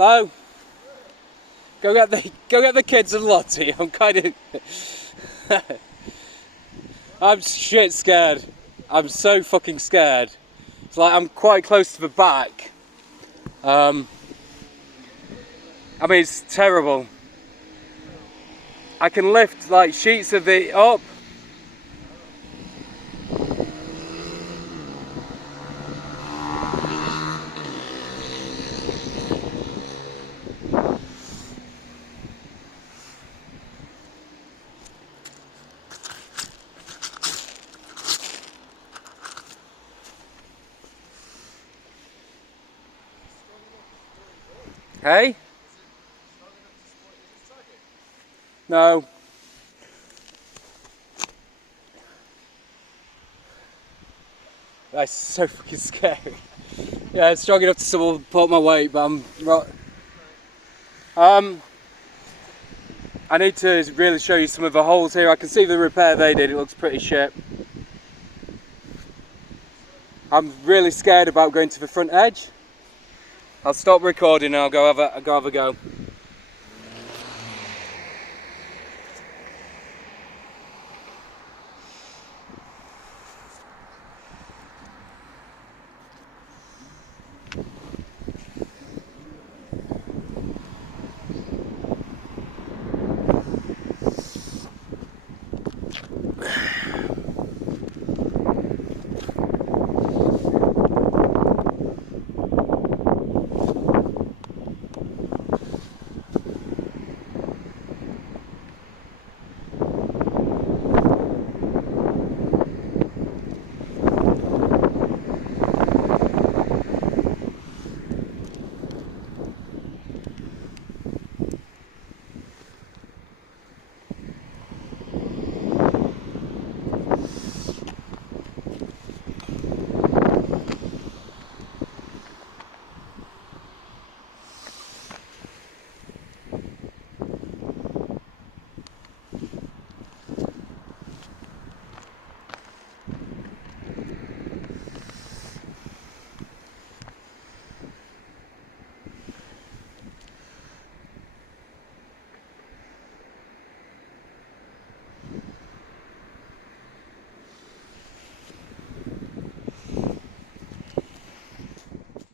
Hello? Go get the kids and Lottie. I'm kind of... I'm shit scared. I'm so fucking scared. It's like I'm quite close to the back. I mean, it's terrible. I can lift like sheets of it up. Hey? No. That's so fucking scary. Yeah, it's strong enough to support my weight, but I'm right. I need to really show you some of the holes here. I can see the repair they did, it looks pretty shit. I'm really scared about going to the front edge. I'll stop recording and I'll go have a go.